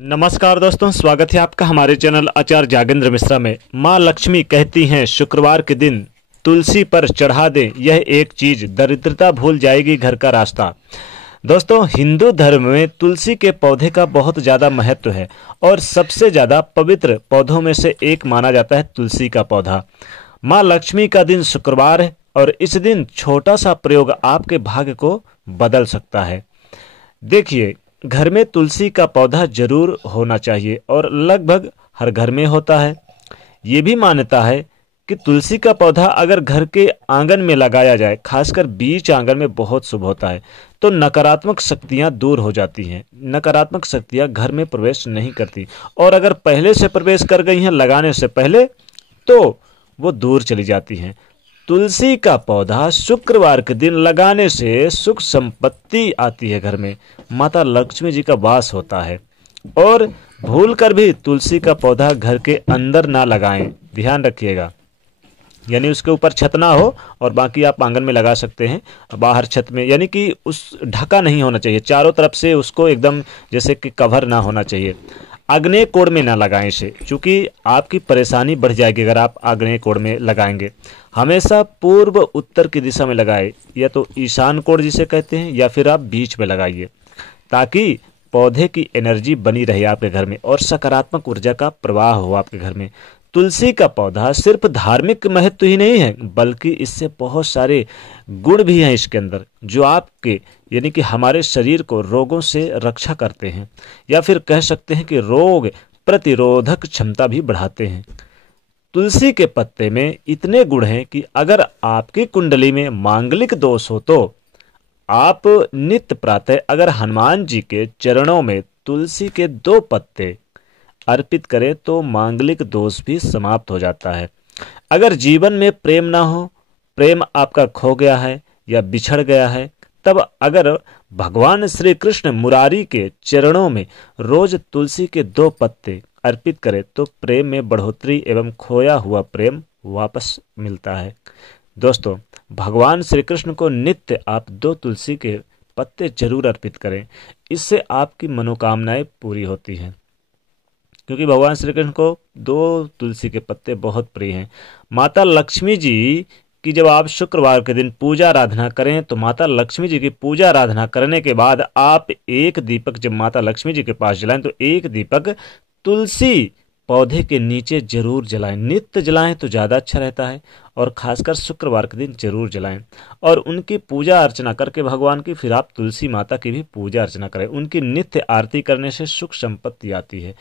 नमस्कार दोस्तों, स्वागत है आपका हमारे चैनल आचार्य जागेंद्र मिश्रा में। माँ लक्ष्मी कहती हैं शुक्रवार के दिन तुलसी पर चढ़ा दें यह एक चीज, दरिद्रता भूल जाएगी घर का रास्ता। दोस्तों, हिंदू धर्म में तुलसी के पौधे का बहुत ज़्यादा महत्व है और सबसे ज़्यादा पवित्र पौधों में से एक माना जाता है तुलसी का पौधा। माँ लक्ष्मी का दिन शुक्रवार है और इस दिन छोटा सा प्रयोग आपके भाग्य को बदल सकता है। देखिए, घर में तुलसी का पौधा जरूर होना चाहिए और लगभग हर घर में होता है। ये भी मान्यता है कि तुलसी का पौधा अगर घर के आंगन में लगाया जाए, खासकर बीच आंगन में, बहुत शुभ होता है। तो नकारात्मक शक्तियां दूर हो जाती हैं, नकारात्मक शक्तियां घर में प्रवेश नहीं करती और अगर पहले से प्रवेश कर गई हैं लगाने से पहले, तो वो दूर चली जाती हैं। तुलसी का पौधा शुक्रवार के दिन लगाने से सुख संपत्ति आती है, घर में माता लक्ष्मी जी का वास होता है। और भूल कर भी तुलसी का पौधा घर के अंदर ना लगाएं, ध्यान रखिएगा। यानी उसके ऊपर छत ना हो और बाकी आप आंगन में लगा सकते हैं, बाहर छत में, यानी कि उस ढका नहीं होना चाहिए, चारों तरफ से उसको एकदम जैसे कि कवर ना होना चाहिए। आग्नेय कोण में ना लगाएं इसे, क्योंकि आपकी परेशानी बढ़ जाएगी अगर आप आग्नेय कोण में लगाएंगे। हमेशा पूर्व उत्तर की दिशा में लगाएं, या तो ईशान कोण जिसे कहते हैं, या फिर आप बीच में लगाइए, ताकि पौधे की एनर्जी बनी रहे आपके घर में और सकारात्मक ऊर्जा का प्रवाह हो आपके घर में। तुलसी का पौधा सिर्फ धार्मिक महत्व ही नहीं है, बल्कि इससे बहुत सारे गुण भी हैं इसके अंदर, जो आपके यानी कि हमारे शरीर को रोगों से रक्षा करते हैं, या फिर कह सकते हैं कि रोग प्रतिरोधक क्षमता भी बढ़ाते हैं। तुलसी के पत्ते में इतने गुण हैं कि अगर आपकी कुंडली में मांगलिक दोष हो तो आप नित्य प्रातः अगर हनुमान जी के चरणों में तुलसी के 2 पत्ते अर्पित करें तो मांगलिक दोष भी समाप्त हो जाता है। अगर जीवन में प्रेम ना हो, प्रेम आपका खो गया है या बिछड़ गया है, तब अगर भगवान श्री कृष्ण मुरारी के चरणों में रोज तुलसी के 2 पत्ते अर्पित करें तो प्रेम में बढ़ोतरी एवं खोया हुआ प्रेम वापस मिलता है। दोस्तों, भगवान श्री कृष्ण को नित्य आप 2 तुलसी के पत्ते जरूर अर्पित करें, इससे आपकी मनोकामनाएं पूरी होती हैं, क्योंकि भगवान श्री कृष्ण को 2 तुलसी के पत्ते बहुत प्रिय हैं। माता लक्ष्मी जी की जब आप शुक्रवार के दिन पूजा आराधना करें तो माता लक्ष्मी जी की पूजा आराधना करने के बाद आप एक दीपक जब माता लक्ष्मी जी के पास जलाएं तो एक दीपक तुलसी पौधे के नीचे जरूर जलाएं। नित्य जलाएं तो ज़्यादा अच्छा रहता है और खासकर शुक्रवार के दिन जरूर जलाएं और उनकी पूजा अर्चना करके भगवान की फिर आप तुलसी माता की भी पूजा अर्चना करें। उनकी नित्य आरती करने से सुख संपत्ति आती है।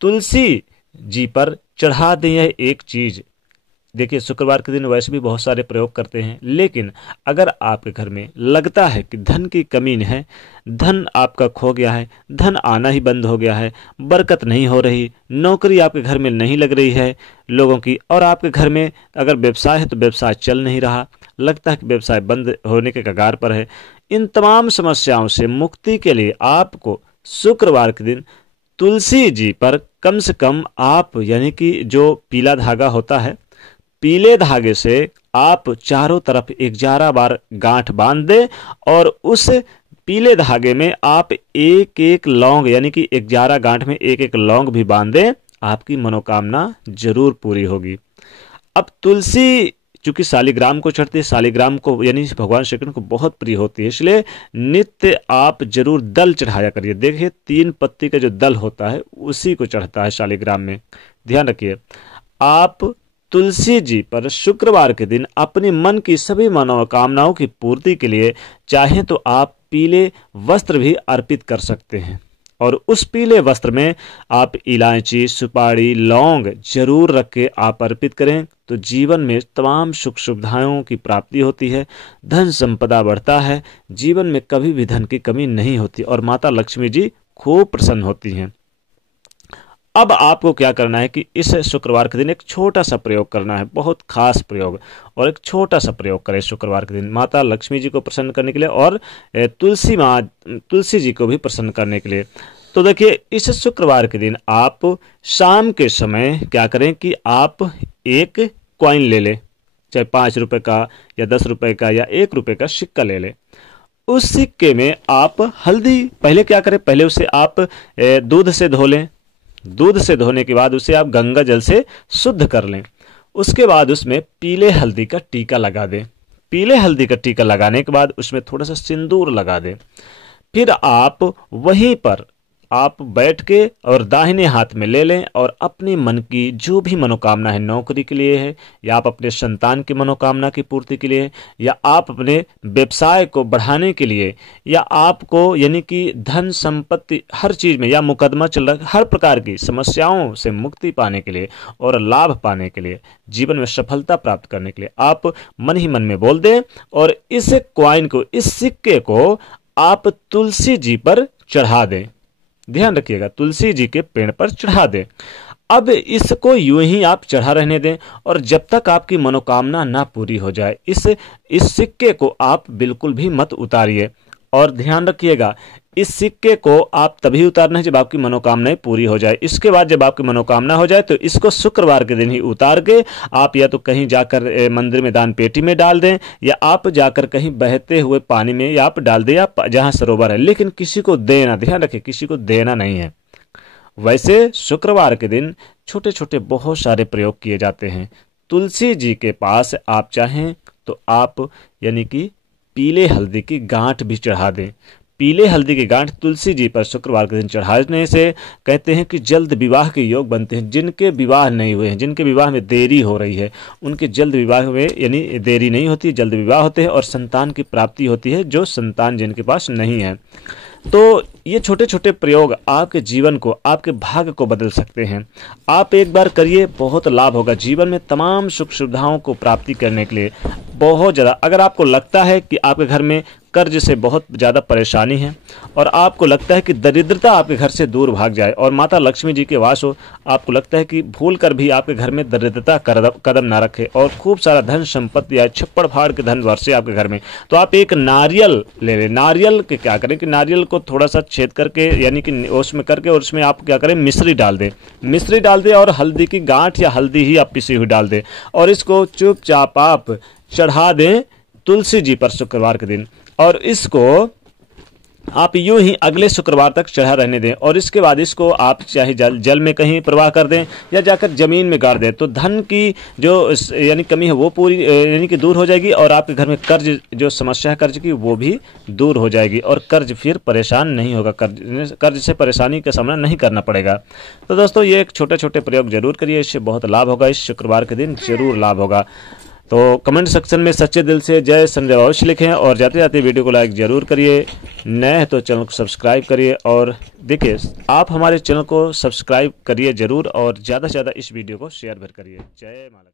तुलसी जी पर चढ़ा दें यह एक चीज। देखिए, शुक्रवार के दिन वैसे भी बहुत सारे प्रयोग करते हैं, लेकिन अगर आपके घर में लगता है कि धन की कमी है, धन आपका खो गया है, धन आना ही बंद हो गया है, बरकत नहीं हो रही, नौकरी आपके घर में नहीं लग रही है लोगों की, और आपके घर में अगर व्यवसाय है तो व्यवसाय चल नहीं रहा, लगता है कि व्यवसाय बंद होने के कगार पर है, इन तमाम समस्याओं से मुक्ति के लिए आपको शुक्रवार के दिन तुलसी जी पर कम से कम आप यानी कि जो पीला धागा होता है, पीले धागे से आप चारों तरफ 11 बार गांठ बांध दें और उस पीले धागे में आप एक एक लौंग यानी कि 11 गांठ में एक एक लौंग भी बांध दें, आपकी मनोकामना जरूर पूरी होगी। अब तुलसी चूंकि शालिग्राम को चढ़ती है, शालिग्राम को यानी भगवान श्री कृष्ण को बहुत प्रिय होती है, इसलिए नित्य आप जरूर दल चढ़ाया करिए। देखिए, 3 पत्ती का जो दल होता है उसी को चढ़ता है शालिग्राम में, ध्यान रखिए। आप तुलसी जी पर शुक्रवार के दिन अपनी मन की सभी मनोकामनाओं की पूर्ति के लिए चाहें तो आप पीले वस्त्र भी अर्पित कर सकते हैं और उस पीले वस्त्र में आप इलायची, सुपारी, लौंग जरूर रख के आप अर्पित करें तो जीवन में तमाम सुख सुविधाओं की प्राप्ति होती है, धन संपदा बढ़ता है, जीवन में कभी भी धन की कमी नहीं होती और माता लक्ष्मी जी खूब प्रसन्न होती हैं। अब आपको क्या करना है कि इस शुक्रवार के दिन एक छोटा सा प्रयोग करना है, बहुत खास प्रयोग, और एक छोटा सा प्रयोग करें शुक्रवार के दिन माता लक्ष्मी जी को प्रसन्न करने के लिए और तुलसी जी को भी प्रसन्न करने के लिए। तो देखिए, इस शुक्रवार के दिन आप शाम के समय क्या करें कि आप एक कॉइन ले लें, चाहे 5 रुपए का या 10 रुपए का या 1 रुपए का सिक्का ले लें उस सिक्के में आप हल्दी पहले क्या करें, पहले उसे आप दूध से धो लें। दूध से धोने के बाद उसे आप गंगा जल से शुद्ध कर लें। उसके बाद उसमें पीले हल्दी का टीका लगा दें। पीले हल्दी का टीका लगाने के बाद उसमें थोड़ा सा सिंदूर लगा दें। फिर आप वहीं पर आप बैठ के और दाहिने हाथ में ले लें और अपने मन की जो भी मनोकामना है, नौकरी के लिए है या आप अपने संतान की मनोकामना की पूर्ति के लिए या आप अपने व्यवसाय को बढ़ाने के लिए या आपको यानी कि धन संपत्ति हर चीज़ में या मुकदमा चल रहा हर प्रकार की समस्याओं से मुक्ति पाने के लिए और लाभ पाने के लिए, जीवन में सफलता प्राप्त करने के लिए आप मन ही मन में बोल दें और इस कॉइन को, इस सिक्के को आप तुलसी जी पर चढ़ा दें। ध्यान रखिएगा, तुलसी जी के पेड़ पर चढ़ा दें। अब इसको यूं ही आप चढ़ा रहने दें और जब तक आपकी मनोकामना ना पूरी हो जाए इस सिक्के को आप बिल्कुल भी मत उतारिए। और ध्यान रखिएगा, इस सिक्के को आप तभी उतारना है जब आपकी मनोकामनाएं पूरी हो जाए। इसके बाद जब आपकी मनोकामना हो जाए तो इसको शुक्रवार के दिन ही उतार के आप या तो कहीं जाकर मंदिर में दान पेटी में डाल दें या आप जाकर कहीं बहते हुए पानी में या आप डाल दें या जहां सरोवर है, लेकिन किसी को देना, ध्यान रखें, किसी को देना नहीं है। वैसे शुक्रवार के दिन छोटे छोटे बहुत सारे प्रयोग किए जाते हैं। तुलसी जी के पास आप चाहें तो आप यानी कि पीले हल्दी की गांठ भी चढ़ा दें। पीले हल्दी की गांठ तुलसी जी पर शुक्रवार के दिन चढ़ाने से कहते हैं कि जल्द विवाह के योग बनते हैं। जिनके विवाह नहीं हुए हैं, जिनके विवाह में देरी हो रही है, उनके जल्द विवाह में यानी देरी नहीं होती, जल्द विवाह होते हैं और संतान की प्राप्ति होती है, जो संतान जिनके पास नहीं है। तो ये छोटे छोटे प्रयोग आपके जीवन को, आपके भाग्य को बदल सकते हैं। आप एक बार करिए, बहुत लाभ होगा जीवन में तमाम सुख सुविधाओं को प्राप्ति करने के लिए बहुत ज़्यादा। अगर आपको लगता है कि आपके घर में कर्ज से बहुत ज़्यादा परेशानी है और आपको लगता है कि दरिद्रता आपके घर से दूर भाग जाए और माता लक्ष्मी जी के वास हो, आपको लगता है कि भूल कर भी आपके घर में दरिद्रता कदम ना रखे और खूब सारा धन संपत्ति या छप्पड़ फाड़ के धन वर्षे आपके घर में, तो आप एक नारियल ले लें। नारियल के क्या करें कि नारियल को थोड़ा सा छेद करके यानी कि उसमें करके और उसमें आप क्या करें, मिश्री डाल दें। मिश्री डाल दें और हल्दी की गांठ या हल्दी ही आप पिसी हुई डाल दें और इसको चुपचाप आप चढ़ा दें तुलसी जी पर शुक्रवार के दिन और इसको आप यूं ही अगले शुक्रवार तक चढ़ा रहने दें। और इसके बाद इसको आप चाहे जल में कहीं प्रवाह कर दें या जाकर जमीन में गाड़ दें, तो धन की जो यानी कमी है वो पूरी यानी कि दूर हो जाएगी और आपके घर में कर्ज जो समस्या है कर्ज की वो भी दूर हो जाएगी और कर्ज फिर परेशान नहीं होगा, कर्ज से परेशानी का सामना नहीं करना पड़ेगा। तो दोस्तों ये एक छोटे छोटे प्रयोग जरूर करिए, इससे बहुत लाभ होगा। इस शुक्रवार के दिन जरूर लाभ होगा। तो कमेंट सेक्शन में सच्चे दिल से जय संजय अवश्य लिखें और जाते जाते वीडियो को लाइक जरूर करिए। नए हैं तो चैनल को सब्सक्राइब करिए और देखिए आप हमारे चैनल को सब्सक्राइब करिए जरूर और ज़्यादा से ज़्यादा इस वीडियो को शेयर भी करिए। जय माता।